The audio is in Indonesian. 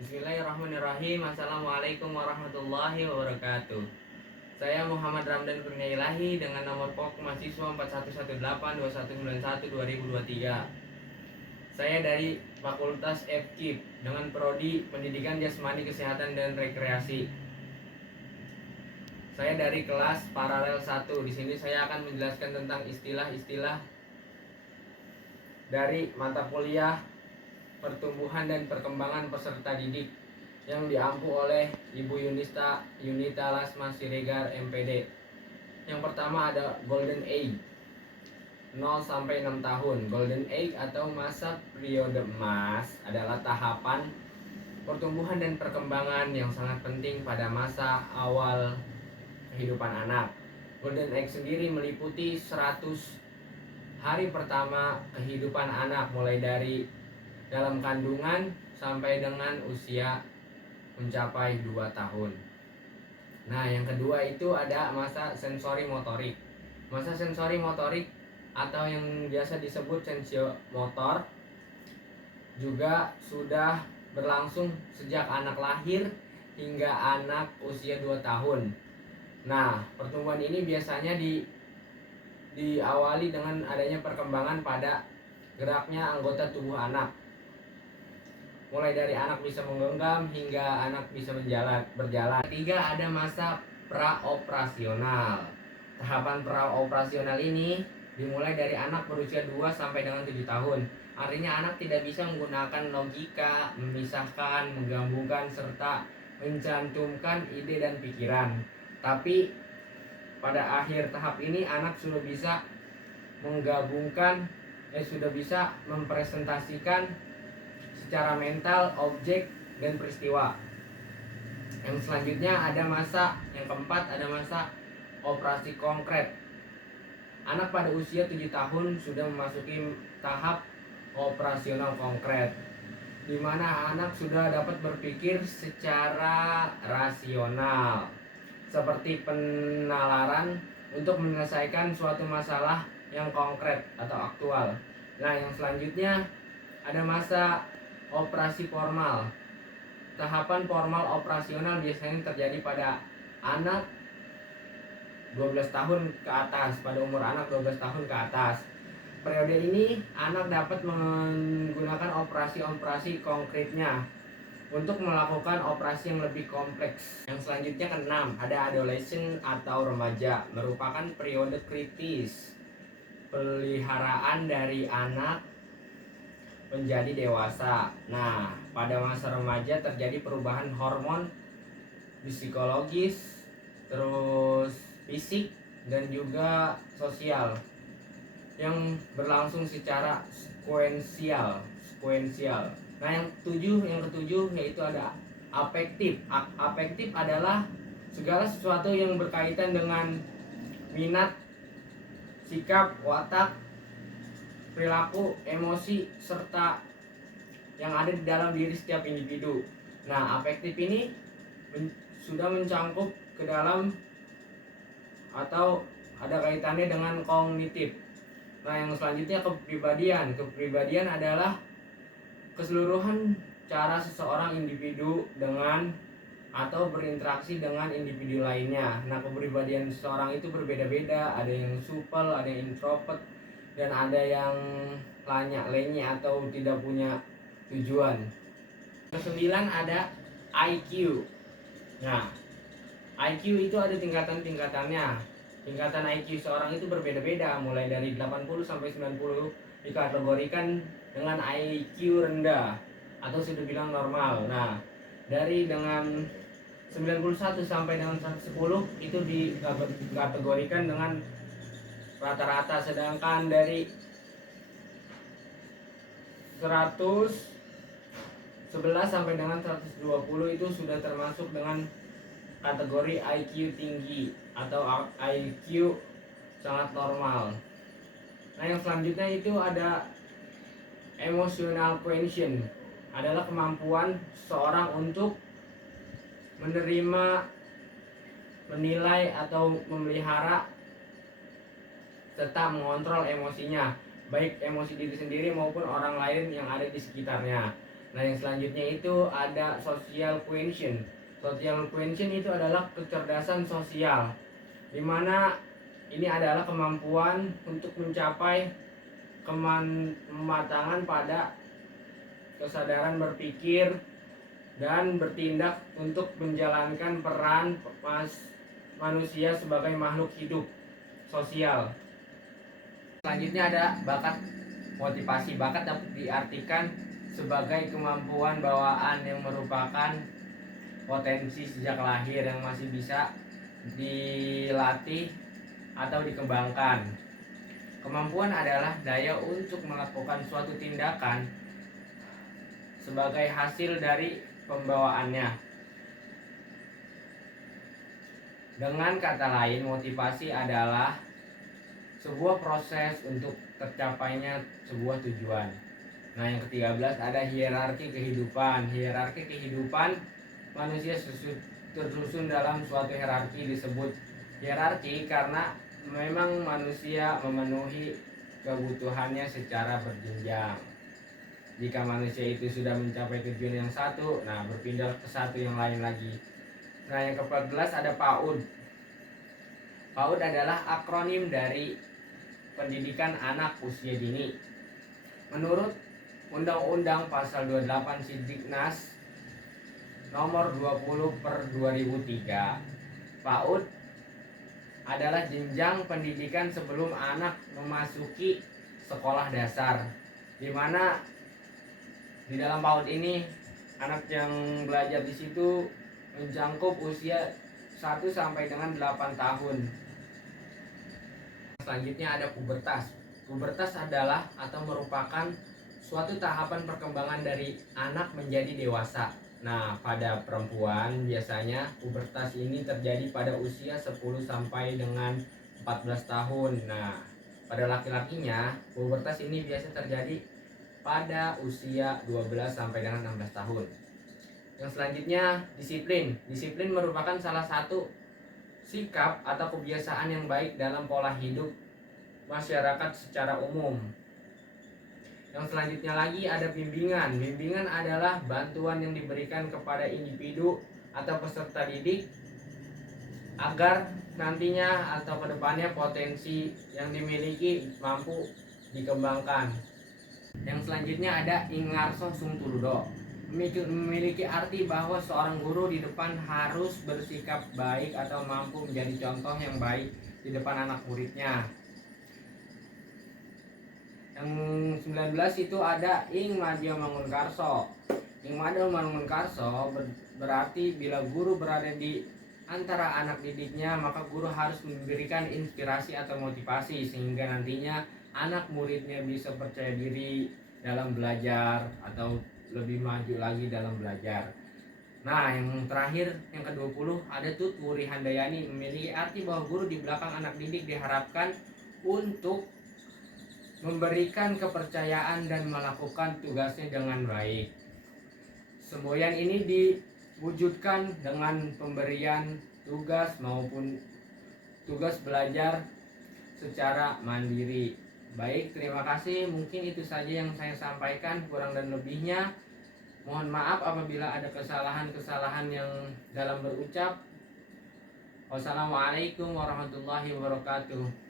Bismillahirrahmanirrahim. Assalamualaikum warahmatullahi wabarakatuh. Saya Muhammad Ramdan Kurnia Ilahi dengan nomor pok mahasiswa 41182191-2023. Saya dari Fakultas FKIP dengan prodi Pendidikan Jasmani Kesehatan dan Rekreasi. Saya dari kelas paralel 1. Di sini saya akan menjelaskan tentang istilah-istilah dari mata kuliah Pertumbuhan dan Perkembangan Peserta Didik yang diampu oleh Ibu Yunita Lasma Siregar MPD. Yang pertama ada Golden Age, 0 sampai 6 tahun. Golden Age atau masa periode emas adalah tahapan pertumbuhan dan perkembangan yang sangat penting pada masa awal kehidupan anak. Golden Age sendiri meliputi 100 hari pertama kehidupan anak, mulai dari dalam kandungan sampai dengan usia mencapai 2 tahun. Nah, yang kedua itu ada masa sensori motorik. Masa sensori motorik atau yang biasa disebut sensiomotor juga sudah berlangsung sejak anak lahir hingga anak usia 2 tahun. Nah, pertumbuhan ini biasanya diawali dengan adanya perkembangan pada geraknya anggota tubuh anak, mulai dari anak bisa menggenggam hingga anak bisa berjalan. Ketiga ada masa praoperasional. Tahapan praoperasional ini dimulai dari anak berusia 2 sampai dengan 7 tahun. Artinya anak tidak bisa menggunakan logika, memisahkan, menggabungkan serta mencantumkan ide dan pikiran. Tapi pada akhir tahap ini anak sudah bisa menggabungkan, sudah bisa mempresentasikan secara mental objek dan peristiwa. Yang selanjutnya ada yang keempat ada masa operasi konkret. Anak pada usia 7 tahun sudah memasuki tahap operasional konkret, di mana anak sudah dapat berpikir secara rasional, seperti penalaran untuk menyelesaikan suatu masalah yang konkret atau aktual. Nah, yang selanjutnya ada masa operasi formal. Tahapan formal operasional biasanya terjadi pada anak 12 tahun ke atas, pada umur anak 12 tahun ke atas. Periode ini anak dapat menggunakan operasi-operasi konkretnya untuk melakukan operasi yang lebih kompleks. Yang selanjutnya ke-6 ada adolescent atau remaja, merupakan periode kritis peliharaan dari anak menjadi dewasa. Nah, pada masa remaja terjadi perubahan hormon, psikologis, terus fisik dan juga sosial yang berlangsung secara sekuensial. Nah, yang ketujuh yaitu ada afektif. Afektif adalah segala sesuatu yang berkaitan dengan minat, sikap, watak, perilaku, emosi, serta yang ada di dalam diri setiap individu. Nah, afektif ini sudah mencangkup ke dalam atau ada kaitannya dengan kognitif. Nah, yang selanjutnya kepribadian. Kepribadian adalah keseluruhan cara seseorang individu dengan atau berinteraksi dengan individu lainnya. Nah, kepribadian seseorang itu berbeda-beda, ada yang supel, ada yang introvert, dan ada yang lenyi atau tidak punya tujuan. Kesembilan ada IQ. Nah, IQ itu ada tingkatannya. Tingkatan IQ seorang itu berbeda-beda, mulai dari 80 sampai 90 dikategorikan dengan IQ rendah atau sudah bilang normal. Nah, dari dengan 91 sampai dengan 110 itu dikategorikan dengan rata-rata, sedangkan dari 111 sampai dengan 120 itu sudah termasuk dengan kategori IQ tinggi atau IQ sangat normal. Nah, yang selanjutnya itu ada emotional quotient, adalah kemampuan seorang untuk menerima, menilai atau memelihara serta mengontrol emosinya, baik emosi diri sendiri maupun orang lain yang ada di sekitarnya. Nah, yang selanjutnya itu ada social quotient. Social quotient itu adalah kecerdasan sosial, di mana ini adalah kemampuan untuk mencapai kematangan pada kesadaran berpikir dan bertindak untuk menjalankan peran manusia sebagai makhluk hidup sosial. Selanjutnya ada bakat motivasi. Bakat dapat diartikan sebagai kemampuan bawaan yang merupakan potensi sejak lahir yang masih bisa dilatih atau dikembangkan. Kemampuan adalah daya untuk melakukan suatu tindakan sebagai hasil dari pembawaannya. Dengan kata lain, motivasi adalah sebuah proses untuk tercapainya sebuah tujuan. Nah, yang ke-13 ada hierarki kehidupan. Hierarki kehidupan manusia tersusun dalam suatu hierarki. Disebut hierarki karena memang manusia memenuhi kebutuhannya secara berjenjang. Jika manusia itu sudah mencapai tujuan yang satu, nah berpindah ke satu yang lain lagi. Nah, yang ke-14 ada PAUD. PAUD adalah akronim dari pendidikan anak usia dini. Menurut Undang-Undang Pasal 28 Sidiknas Nomor 20/2003, PAUD adalah jenjang pendidikan sebelum anak memasuki sekolah dasar, di mana di dalam PAUD ini anak yang belajar di situ mencakup usia 1 sampai dengan 8 tahun. Selanjutnya ada pubertas. Pubertas adalah atau merupakan suatu tahapan perkembangan dari anak menjadi dewasa. Nah, pada perempuan biasanya pubertas ini terjadi pada usia 10 sampai dengan 14 tahun. Nah, pada laki-lakinya pubertas ini biasa terjadi pada usia 12 sampai dengan 16 tahun. Yang selanjutnya disiplin. Disiplin merupakan salah satu sikap atau kebiasaan yang baik dalam pola hidup masyarakat secara umum. Yang selanjutnya lagi ada bimbingan. Bimbingan adalah bantuan yang diberikan kepada individu atau peserta didik agar nantinya atau kedepannya potensi yang dimiliki mampu dikembangkan. Yang selanjutnya ada ingarso sungtuludo. Memiliki arti bahwa seorang guru di depan harus bersikap baik atau mampu menjadi contoh yang baik di depan anak muridnya. Yang 19 itu ada ing madya mangunkarso. Ing madya mangunkarso berarti bila guru berada di antara anak didiknya, maka guru harus memberikan inspirasi atau motivasi sehingga nantinya anak muridnya bisa percaya diri dalam belajar atau lebih maju lagi dalam belajar. Nah, yang terakhir yang ke-20 ada Tutwuri Handayani, memiliki arti bahwa guru di belakang anak didik diharapkan untuk memberikan kepercayaan dan melakukan tugasnya dengan baik. Semboyan ini diwujudkan dengan pemberian tugas maupun tugas belajar secara mandiri. Baik, terima kasih. Mungkin itu saja yang saya sampaikan, kurang dan lebihnya mohon maaf apabila ada kesalahan-kesalahan yang dalam berucap. Wassalamualaikum warahmatullahi wabarakatuh.